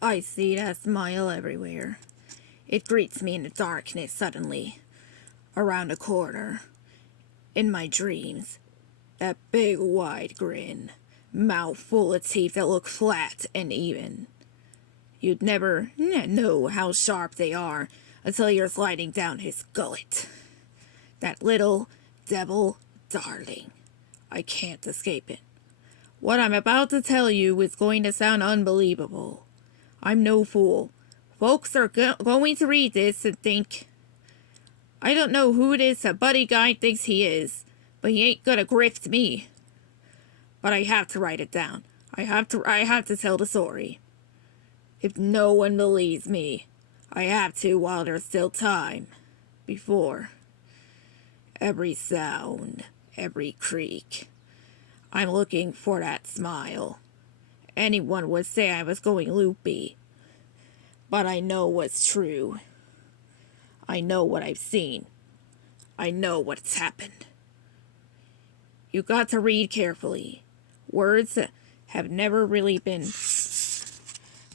I see that smile everywhere. It greets me in the darkness suddenly, around the corner, in my dreams. That big wide grin, mouth full of teeth that look flat and even. You'd never know how sharp they are until you're sliding down his gullet. That little devil darling. I can't escape it. What I'm about to tell you is going to sound unbelievable. I'm no fool. Folks are going to read this and think, I don't know who it is that Buddy Guy thinks he is, but he ain't gonna grift me. But I have to write it down. I have to tell the story. If no one believes me, I have to while there's still time. Before. Every sound, every creak. I'm looking for that smile. Anyone would say I was going loopy. But I know what's true. I know what I've seen. I know what's happened. You got to read carefully. Words have never really been...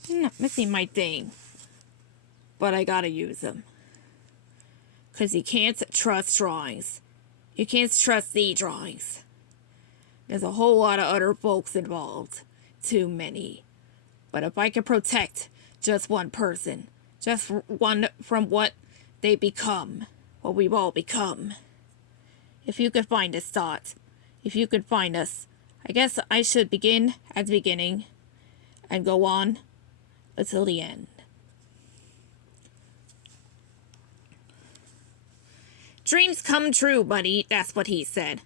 I'm not missing my thing. But I gotta use them. 'Cause you can't trust drawings. You can't trust the drawings. There's a whole lot of other folks involved. Too many. But if I could protect just one person, just one from what they become, what we've all become. If you could find this thought, if you could find us, I guess I should begin at the beginning and go on until the end. Dreams come true, buddy, that's what he said.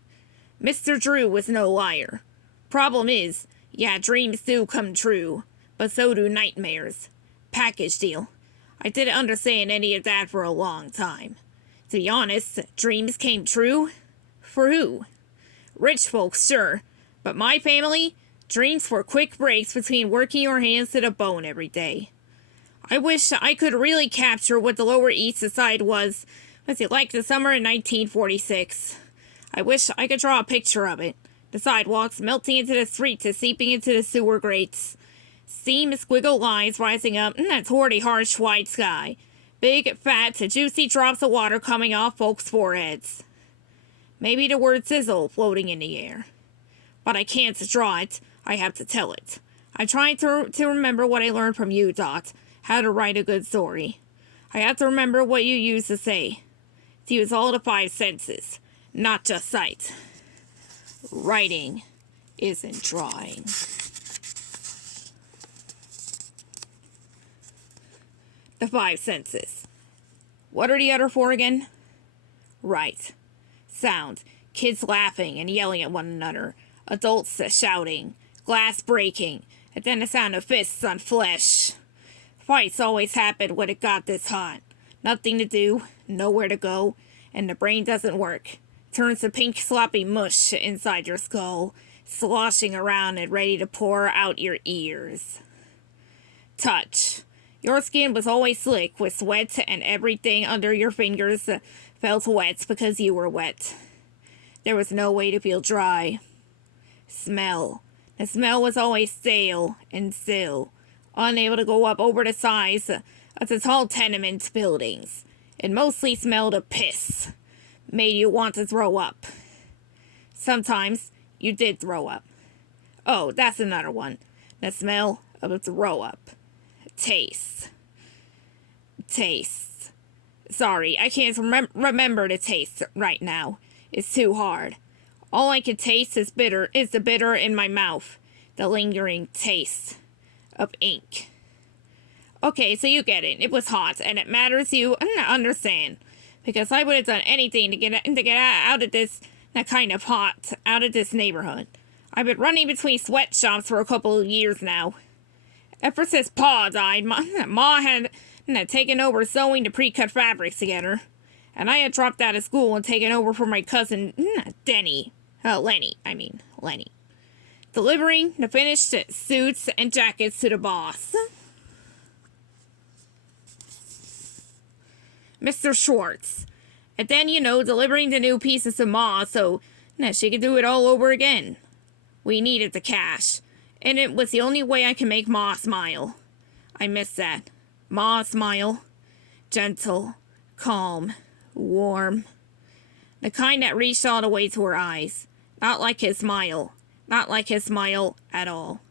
Mr. Drew was no liar. Problem is, yeah, dreams do come true, but so do nightmares. Package deal. I didn't understand any of that for a long time. To be honest, dreams came true? For who? Rich folks, sure, but my family, dreams for quick breaks between working your hands to the bone every day. I wish I could really capture what the Lower East Side was like the summer in 1946. I wish I could draw a picture of it. The sidewalks melting into the streets and seeping into the sewer grates. Steam squiggle lines rising up toward a harsh white sky. Big, fat, juicy drops of water coming off folks' foreheads. Maybe the word sizzle floating in the air. But I can't draw it. I have to tell it. I'm trying to remember what I learned from you, Dot. How to write a good story. I have to remember what you used to say. To use all the 5 senses. Not just sight. Writing isn't drawing. The 5 senses. What are the other 4 again? Right. Sound. Kids laughing and yelling at one another. Adults shouting. Glass breaking. And then the sound of fists on flesh. Fights always happen when it got this hot. Nothing to do. Nowhere to go. And the brain doesn't work. Turns to pink sloppy mush inside your skull. Sloshing around and ready to pour out your ears. Touch. Your skin was always slick with sweat and everything under your fingers felt wet because you were wet. There was no way to feel dry. Smell. The smell was always stale and still, unable to go up over the size of the tall tenement buildings. It mostly smelled of piss. Made you want to throw up. Sometimes you did throw up. Oh, that's another one. The smell of a throw up. Taste. Taste. Sorry, I can't remember the taste right now. It's too hard. All I can taste is the bitter in my mouth. The lingering taste of ink. Okay, so you get it. It was hot, and it matters you understand. Because I would have done anything to get out of this kind of hot, out of this neighborhood. I've been running between sweatshops for a couple of years now. Ever since Pa died, Ma had taken over sewing the pre-cut fabrics together. And I had dropped out of school and taken over for my cousin, Lenny. Delivering the finished suits and jackets to the boss. Mr. Schwartz. And then, delivering the new pieces to Ma so she could do it all over again. We needed the cash. And it was the only way I could make Ma smile. I miss that. Ma's smile. Gentle, calm, warm. The kind that reached all the way to her eyes. Not like his smile. Not like his smile at all.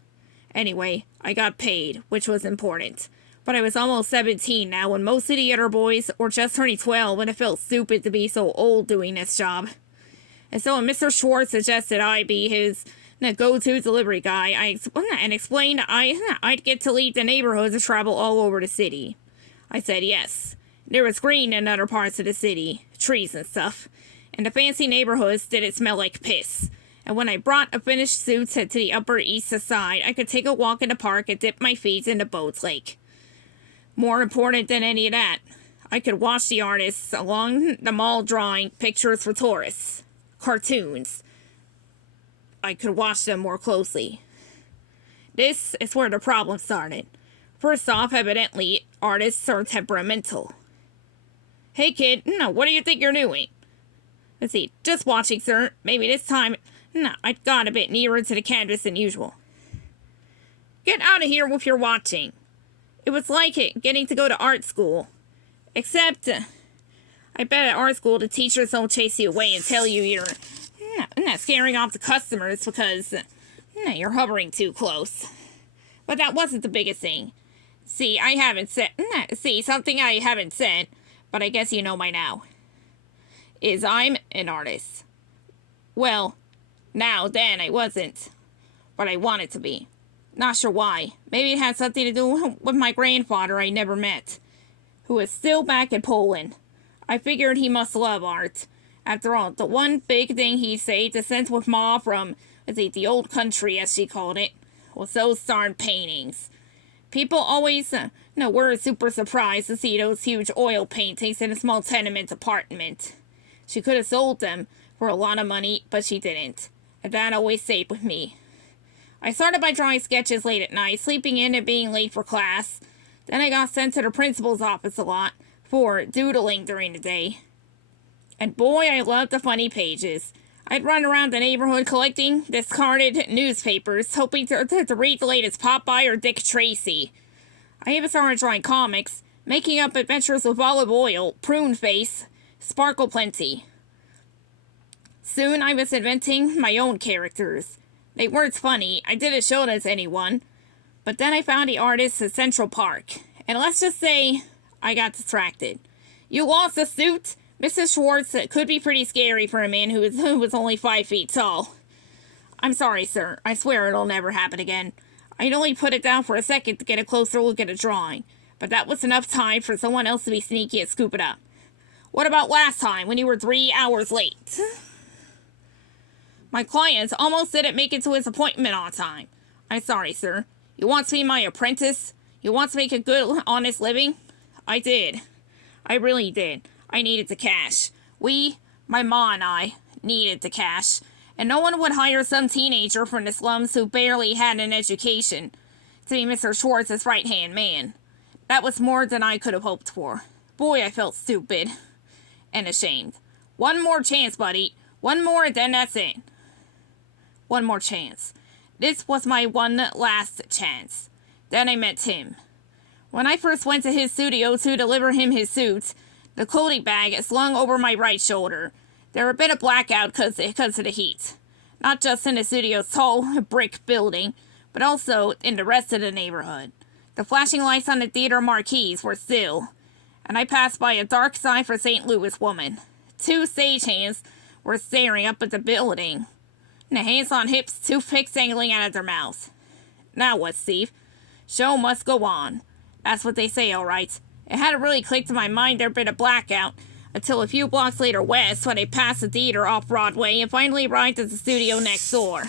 Anyway, I got paid, which was important. But I was almost 17 now, and most of the other boys were just turning 12, and it felt stupid to be so old doing this job. And so when Mr. Schwartz suggested I be his go-to delivery guy, I explained I'd get to lead the neighborhoods and travel all over the city. I said yes. There was green in other parts of the city, trees and stuff, and the fancy neighborhoods didn't smell like piss. And when I brought a finished suit to the Upper East Side, I could take a walk in the park and dip my feet in the boat's lake. More important than any of that, I could watch the artists along the mall drawing pictures for tourists. Cartoons. I could watch them more closely. This is where the problem started. First off, evidently, artists are temperamental. Hey kid, what do you think you're doing? Let's see, just watching, sir. Maybe this time, I got a bit nearer to the canvas than usual. Get out of here with your watching. It was like it, getting to go to art school. Except, I bet at art school the teachers don't chase you away and tell you you're not scaring off the customers because you're hovering too close. But that wasn't the biggest thing. See, something I haven't said, but I guess you know by now, is I'm an artist. Well, then I wasn't, but I wanted to be. Not sure why. Maybe it had something to do with my grandfather I never met, who is still back in Poland. I figured he must love art. After all, the one big thing he say to send with Ma from, the old country as she called it, was those darn paintings. People always were super surprised to see those huge oil paintings in a small tenement apartment. She could have sold them for a lot of money, but she didn't. And that always stayed with me. I started by drawing sketches late at night, sleeping in and being late for class. Then I got sent to the principal's office a lot for doodling during the day. And boy, I loved the funny pages. I'd run around the neighborhood collecting discarded newspapers, hoping to read the latest Popeye or Dick Tracy. I even started drawing comics, making up adventures with Olive Oil, Prune Face, Sparkle Plenty. Soon I was inventing my own characters. They weren't funny, I didn't show them to anyone. But then I found the artist at Central Park, and let's just say I got distracted. You lost a suit? Mrs. Schwartz could be pretty scary for a man who was only 5 feet tall. I'm sorry, sir. I swear it'll never happen again. I'd only put it down for a second to get a closer look at a drawing, but that was enough time for someone else to be sneaky and scoop it up. What about last time, when you were 3 hours late? My client almost didn't make it to his appointment on time. I'm sorry, sir. You want to be my apprentice? You want to make a good, honest living? I did. I really did. I needed the cash. My ma and I, needed the cash. And no one would hire some teenager from the slums who barely had an education to be Mr. Schwartz's right-hand man. That was more than I could have hoped for. Boy, I felt stupid. And ashamed. One more chance, buddy. One more, then that's it. One more chance. This was my one last chance. Then I met Tim. When I first went to his studio to deliver him his suit, the clothing bag slung over my right shoulder. There were a bit of blackout because of the heat. Not just in the studio's tall brick building, but also in the rest of the neighborhood. The flashing lights on the theater marquees were still, and I passed by a dark sign for St. Louis woman. 2 stagehands were staring up at the building, and the hands on hips, toothpicks dangling out of their mouths. Now what, Steve? Show must go on. That's what they say, all right. It hadn't really clicked in my mind there'd been a blackout until a few blocks later west when I passed the theater off Broadway and finally arrived at the studio next door.